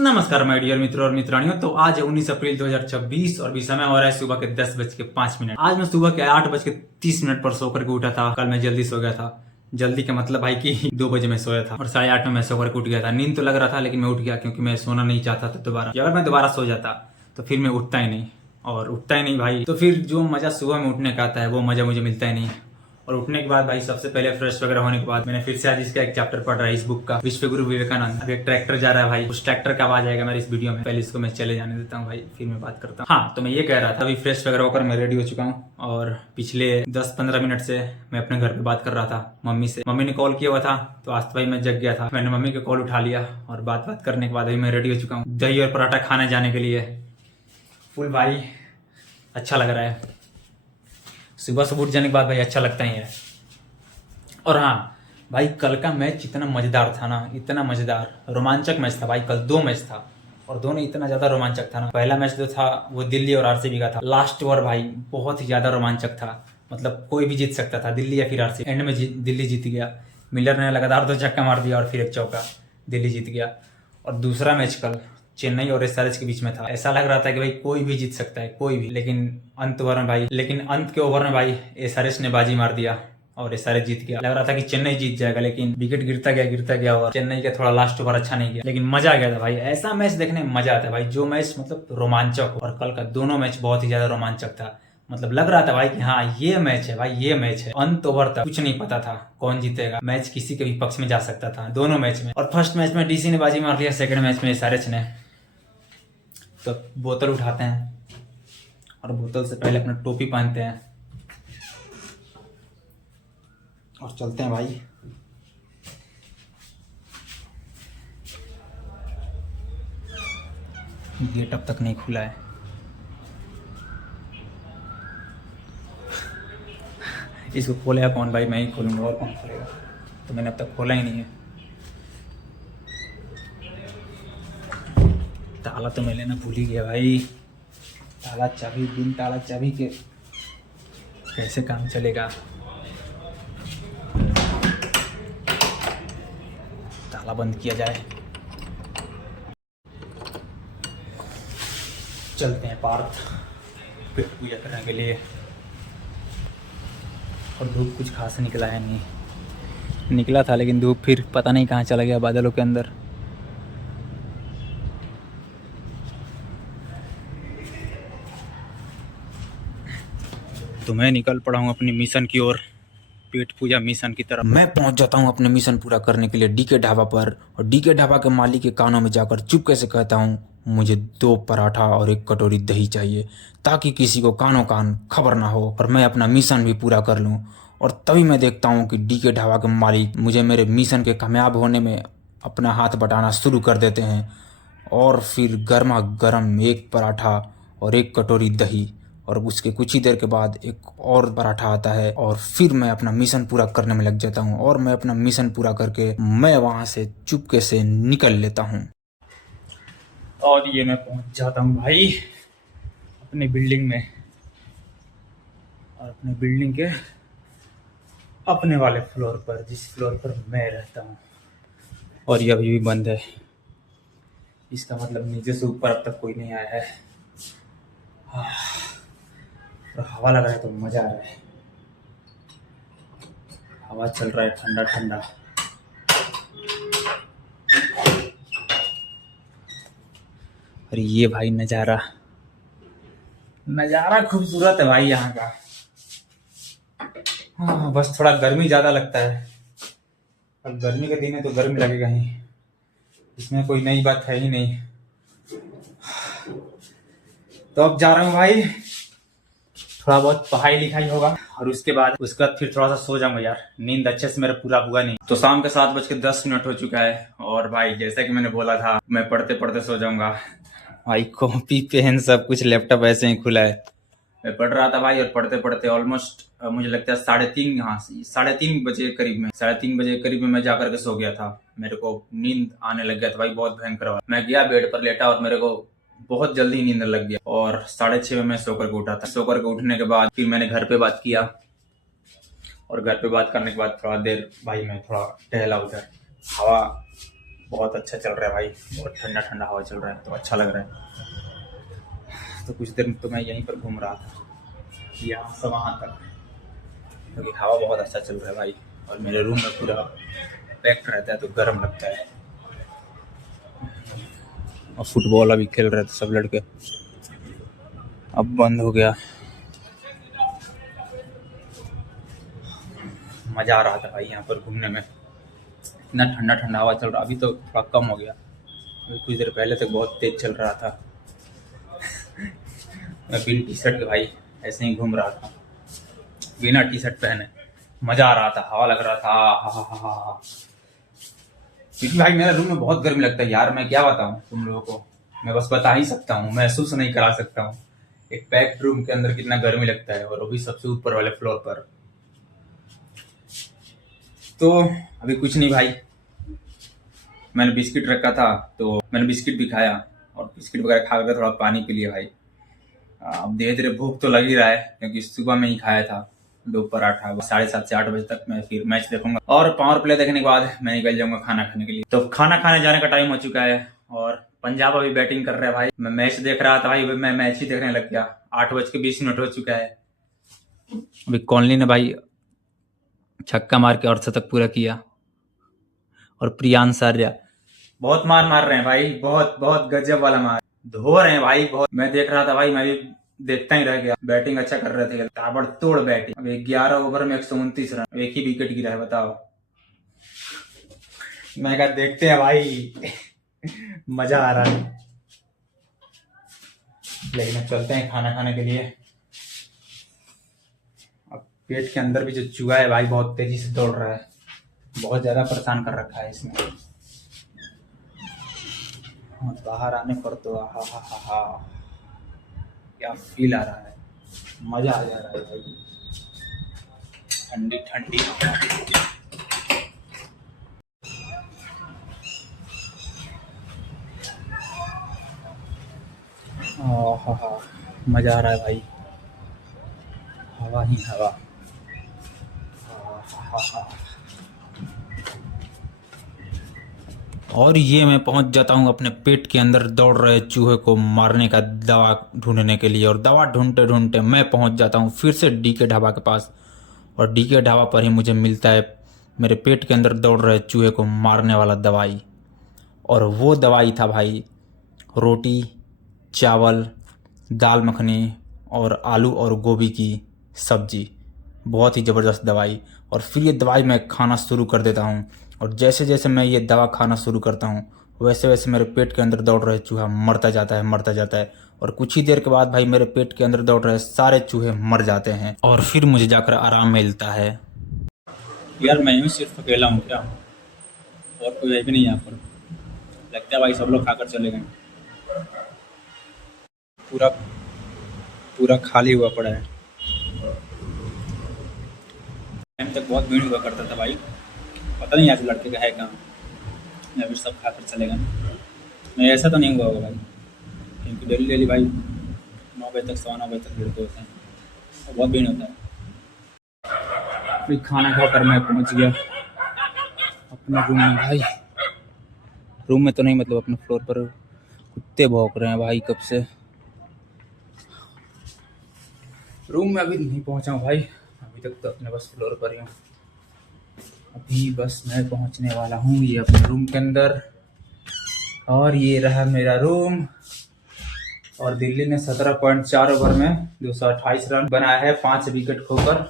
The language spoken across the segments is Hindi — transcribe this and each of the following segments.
नमस्कार माय डियर मित्रों और मित्रानियों। तो आज है 19 अप्रैल 2026 और भी समय हो रहा है सुबह के 10:05। आज मैं सुबह के 8:30 पर सो करके उठा था। कल मैं जल्दी सो गया था। जल्दी का मतलब भाई कि 2 बजे मैं सोया था और 8:30 में मैं सो करके उठ गया था। नींद तो लग रहा था लेकिन मैं उठ गया क्योंकि मैं सोना नहीं चाहता था दोबारा। अगर मैं दोबारा सो जाता तो फिर मैं उठता ही नहीं, और उठता ही नहीं भाई, तो फिर जो मजा सुबह में उठने का आता है वो मजा मुझे मिलता ही नहीं। और उठने के बाद भाई सबसे पहले फ्रेश वगैरह होने के बाद मैंने फिर से आज इसका एक चैप्टर पढ़ रहा है इस बुक का, विश्वगुरु विवेकानंद। अभी एक ट्रैक्टर जा रहा है भाई, उस ट्रैक्टर का आवाज आएगा मेरे इस वीडियो में। पहले इसको मैं चले जाने देता हूँ भाई, फिर मैं बात करता हूँ। हाँ, तो मैं ये कह रहा था अभी फ्रेश वगैरह होकर मैं रेडी हो चुका हूँ और पिछले 10-15 मिनट से मैं अपने घर पे बात कर रहा था मम्मी से। मम्मी ने कॉल किया हुआ था तो आज तो भाई मैं जग गया था। मैंने मम्मी का कॉल उठा लिया और बात करने के बाद अभी मैं रेडी हो चुका हूँ दही और पराठा खाने जाने के लिए। फुल भाई अच्छा लग रहा है, सुबह सुबह उठ जाने के बाद भाई अच्छा लगता ही है। और हाँ भाई, कल का मैच इतना मजेदार था ना, इतना मजेदार रोमांचक मैच था भाई। कल 2 मैच था और दोनों इतना ज्यादा रोमांचक था ना। पहला मैच जो था वो दिल्ली और आरसीबी का था। लास्ट ओवर भाई बहुत ही ज्यादा रोमांचक था, मतलब कोई भी जीत सकता था, दिल्ली या फिर आरसीबी। एंड में दिल्ली जीत गया। मिलर ने लगातार 2 छक्का मार दिया और फिर एक चौका, दिल्ली जीत गया। और दूसरा मैच कल चेन्नई और एसआरएच के बीच में था। ऐसा लग रहा था कि भाई कोई भी जीत सकता है, कोई भी। लेकिन अंत के ओवर में भाई एसआरएच ने बाजी मार दिया और एसआरएच जीत गया। लग रहा था कि चेन्नई जीत जाएगा, लेकिन विकेट गिरता गया और चेन्नई का थोड़ा लास्ट ओवर अच्छा नहीं गया। लेकिन मजा आ गया था भाई। ऐसा मैच देखने में मजा आता है भाई, जो मैच मतलब रोमांचक हो। और कल का दोनों मैच बहुत ही ज्यादा रोमांचक था। मतलब लग रहा था भाई कि हाँ ये मैच है भाई, ये मैच है। अंत ओवर तक कुछ नहीं पता था कौन जीतेगा। मैच किसी के भी पक्ष में जा सकता था दोनों मैच में। और फर्स्ट मैच में डीसी ने बाजी मार दिया, सेकंड मैच में एसआरएच ने। तो बोतल उठाते हैं और बोतल से पहले अपना टोपी पहनते हैं और चलते हैं भाई। गेट अब तक नहीं खुला है। इसको खोलेगा कौन भाई? मैं ही खोलूंगा, और कौन खोलेगा? तो मैंने अब तक खोला ही नहीं है। ताला तो मैं लेना भूल ही गया भाई। ताला चाबी, बिन ताला चाबी के कैसे काम चलेगा? ताला बंद किया जाए। चलते हैं पार्थ पेट पूजा करने के लिए। और धूप कुछ खास निकला है नहीं, निकला था लेकिन धूप फिर पता नहीं कहाँ चला गया बादलों के अंदर। तो मैं निकल पड़ा हूँ अपनी मिशन की ओर, पेट पूजा मिशन की तरफ। मैं पहुंच जाता हूँ अपने मिशन पूरा करने के लिए डीके ढाबा पर। और डीके ढाबा के मालिक के कानों में जाकर चुपके से कहता हूँ मुझे 2 पराठा और 1 कटोरी दही चाहिए, ताकि किसी को कानों कान खबर ना हो और मैं अपना मिशन भी पूरा कर लूँ। और तभी मैं देखता हूँ कि डीके ढाबा के मालिक मुझे मेरे मिशन के कामयाब होने में अपना हाथ बटाना शुरू कर देते हैं। और फिर गर्मा गर्म 1 पराठा और 1 कटोरी दही, और उसके कुछ ही देर के बाद एक और पराठा आता है। और फिर मैं अपना मिशन पूरा करने में लग जाता हूँ। और मैं अपना मिशन पूरा करके मैं वहां से चुपके से निकल लेता हूँ। और ये मैं पहुंच जाता हूँ भाई अपने बिल्डिंग में, और अपने बिल्डिंग के अपने वाले फ्लोर पर, जिस फ्लोर पर मैं रहता हूँ। और ये अभी भी बंद है, इसका मतलब नीचे से ऊपर अब तक कोई नहीं आया है। और हवा लग रहा है तो मजा आ रहा है। हवा चल रहा है ठंडा ठंडा। और ये भाई नज़ारा खूबसूरत है भाई यहाँ का। हाँ, बस थोड़ा गर्मी ज़्यादा लगता है। अब गर्मी के दिन है तो गर्मी लगेगा ही, इसमें कोई नई बात है ही नहीं। तो अब जा रहा हूँ भाई, थोड़ा बहुत पढ़ाई लिखाई होगा और उसके बाद फिर थोड़ा सा सो जाऊंगा यार। नींद अच्छे से मेरा पूरा हुआ नहीं। तो शाम के 7:10 हो चुका है और भाई जैसा कि मैंने बोला था मैं पढ़ते पढ़ते सो जाऊंगा। भाई कॉपी पेन सब कुछ, लैपटॉप ऐसे ही खुला है। मैं पढ़ रहा था भाई, और पढ़ते पढ़ते ऑलमोस्ट मुझे लगता है 3:30 बजे करीब में 3:30 बजे करीब में मैं जाकर के सो गया था। मेरे को नींद आने लग गया था भाई, बहुत भयंकर हुआ। मैं गया बेड पर लेटा और मेरे को बहुत जल्दी नींद लग गया। और 6:30 में मैं सोकर के उठा था। सोकर के उठने के बाद फिर मैंने घर पे बात किया, और घर पे बात करने के बाद थोड़ा देर भाई मैं थोड़ा टहला उधर, हवा बहुत अच्छा चल रहा है भाई, बहुत ठंडा ठंडा हवा चल रहा है तो अच्छा लग रहा है। तो कुछ देर तो मैं यहीं पर घूम रहा था, यहाँ से वहाँ तक, क्योंकि हवा बहुत अच्छा चल रहा है भाई। और मेरे रूम में पूरा पैक्ड रहता है तो गर्म लगता है। और फुटबॉल अभी खेल रहे थे सब लड़के, अब बंद हो गया। मज़ा आ रहा था भाई यहाँ पर घूमने में, इतना ठंडा ठंडा हवा चल रहा। अभी तो थोड़ा कम हो गया, अभी कुछ देर पहले तक बहुत तेज चल रहा था। मैं बिना टी शर्ट के भाई ऐसे ही घूम रहा था, बिना टी शर्ट पहने। मज़ा आ रहा था, हवा लग रहा था। हा हा हा हा। क्योंकि भाई मेरा रूम में बहुत गर्मी लगता है यार, मैं क्या बताऊँ तुम लोगों को। मैं बस बता ही सकता हूँ, महसूस नहीं करा सकता हूँ एक पैक्ड रूम के अंदर कितना गर्मी लगता है, और वो भी सबसे ऊपर वाले फ्लोर पर। तो अभी कुछ नहीं भाई, मैंने बिस्किट रखा था तो मैंने बिस्किट भी खाया, और बिस्किट वगैरह खा कर थोड़ा पानी पी लिया भाई। अब धीरे धीरे भूख तो लग ही रहा है, क्योंकि सुबह में ही खाया था दो पराठा। 7:30 से 8 बजे तक मैं फिर मैच देखूंगा, और पावर प्ले देखने के बाद मैं निकल जाऊंगा खाना खाने के लिए। तो खाना खाने जाने का टाइम हो चुका है, और पंजाब अभी बैटिंग कर रहा है भाई। मैं मैच देख रहा था भाई, मैं मैच ही देखने लग गया। 8:20 हो चुका है। अभी कॉलनी ने भाई छक्का मार के और शतक पूरा किया, और प्रियांश आर्या बहुत मार रहे हैं भाई, बहुत बहुत गजब वाला मार धो रहे हैं भाई बहुत। मैं देख रहा था भाई, मैं भी देखता ही रह गया। बैटिंग अच्छा कर रहे थे, ताबड़तोड़ बैटिंग। अब 11 ओवर में 129 रन, एक ही विकेट गिरा है, बताओ। मैं कहा देखते हैं भाई। मजा आ रहा है। लेकिन अब चलते हैं खाना खाने के लिए। अब पेट के अंदर भी जो चूहा है भाई बहुत तेजी से दौड़ रहा है, बहुत ज्यादा परेशान कर रखा है इसने। बाहर आने पर तो हा हा हा हा, क्या फील आ रहा है, मजा आ जा रहा है भाई। ठंडी ठंडी हा, मजा आ रहा है भाई, हवा ही हवा। और ये मैं पहुंच जाता हूं अपने पेट के अंदर दौड़ रहे चूहे को मारने का दवा ढूंढने के लिए, और दवा ढूंढते ढूंढते मैं पहुंच जाता हूं फिर से डीके ढाबा के पास। और डीके ढाबा पर ही मुझे मिलता है मेरे पेट के अंदर दौड़ रहे चूहे को मारने वाला दवाई। और वो दवाई था भाई रोटी, चावल, दाल मखनी और आलू और गोभी की सब्जी। बहुत ही ज़बरदस्त दवाई। और फिर ये दवाई मैं खाना शुरू कर देता हूँ, और जैसे जैसे मैं ये दवा खाना शुरू करता हूँ वैसे वैसे मेरे पेट के अंदर दौड़ रहे चूहा मरता जाता है, मरता जाता है। और कुछ ही देर के बाद भाई मेरे पेट के अंदर दौड़ रहे सारे चूहे मर जाते हैं, और फिर मुझे जाकर आराम मिलता है। यार मैं यूँ सिर्फ अकेला हूँ क्या, और कोई है भी नहीं यहाँ पर। लगता है भाई सब लोग खाकर चले गए, पूरा पूरा खाली हुआ पड़ा है। टाइम तक बहुत भीड़ हुआ करता था भाई, पता नहीं आज लड़के का है कहाँ, या फिर सब खाकर चले गए। नहीं ऐसा तो नहीं हुआ होगा भाई, क्योंकि डेली डेली भाई 9 बजे तक 9:15 बजे तक लड़के होते हैं, और बहुत भीड़ होता है। फिर खाना खाकर मैं पहुँच गया अपने रूम में भाई। रूम में तो नहीं, मतलब अपने फ्लोर पर। कुत्ते भौंक रहे हैं भाई कब से। रूम में अभी नहीं पहुंचा हूँ भाई, अभी तक तो अपने बस फ्लोर पर ही हूँ। अभी बस मैं पहुंचने वाला हूँ ये अपने रूम के अंदर, और ये रहा मेरा रूम। और दिल्ली ने 17.4 ओवर में 228 रन बनाया है, 5 विकेट खोकर।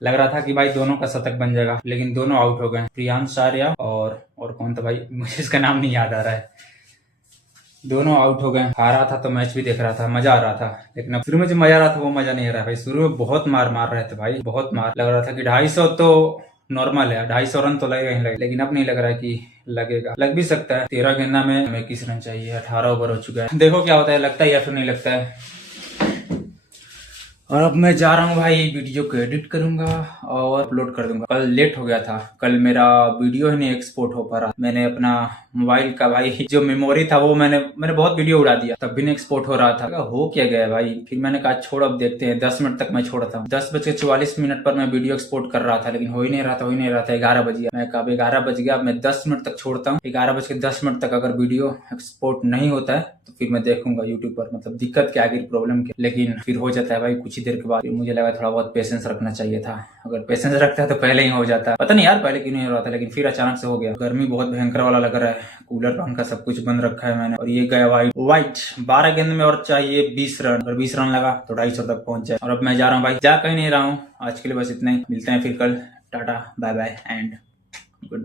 लग रहा था कि भाई दोनों का शतक बन जाएगा, लेकिन दोनों आउट हो गए। प्रियांश आर्या और कौन था भाई, मुझे इसका नाम नहीं याद आ रहा है। दोनों आउट हो गए। हारा था तो मैच भी देख रहा था, मजा आ रहा था। लेकिन अब शुरू में जो मजा आ रहा था वो मजा नहीं आ रहा है भाई। शुरू में बहुत मार रहे थे भाई, बहुत मार। लग रहा था कि 250 तो नॉर्मल है, 250 रन तो लगेगा ही लगेगा, लेकिन अब नहीं लग रहा है कि लगेगा। लग भी सकता है। 13 गेंदा में हमें 21 रन चाहिए, 18 ओवर हो चुका है। देखो क्या होता है, लगता है या फिर नहीं लगता है। और अब मैं जा रहा हूँ भाई, वीडियो को एडिट करूंगा और अपलोड कर दूंगा। कल लेट हो गया था, कल मेरा वीडियो ही नहीं एक्सपोर्ट हो पा रहा। मैंने अपना मोबाइल का भाई जो मेमोरी था वो मैंने बहुत वीडियो उड़ा दिया, तब भी नहीं एक्सपोर्ट हो रहा था। हो क्या गया भाई, फिर मैंने कहा छोड़, अब देखते हैं। 10 मिनट तक मैं छोड़ा था, 10:44 पर मैं वीडियो एक्सपोर्ट कर रहा था, लेकिन हो ही नहीं रहा था। 11 बज गया। मैं कहा 11 बज गया, मैं 10 मिनट तक छोड़ता हूँ। 11:10 तक अगर वीडियो एक्सपोर्ट नहीं होता है तो फिर मैं देखूंगा यूट्यूब पर, मतलब दिक्कत क्या आगे, प्रॉब्लम क्या। लेकिन फिर हो जाता है भाई कुछ ही देर के बाद। मुझे लगा थोड़ा बहुत पेशेंस रखना चाहिए था, अगर पेशेंस रखता है तो पहले ही हो जाता। पता नहीं यार पहले क्यों नहीं हो रहा था, लेकिन फिर अचानक से हो गया। गर्मी बहुत भयंकर वाला लग रहा है, कूलर पंखा सब कुछ बंद रखा है मैंने। और ये गया वाइट 12 गेंद में, और चाहिए 20 रन। अगर 20 रन लगा तो 250 तक पहुंच जाए। और अब मैं जा रहा हूँ भाई, जा कहीं नहीं रहा हूँ आज के लिए, बस इतना ही। मिलते हैं फिर कल। Tata bye bye and good.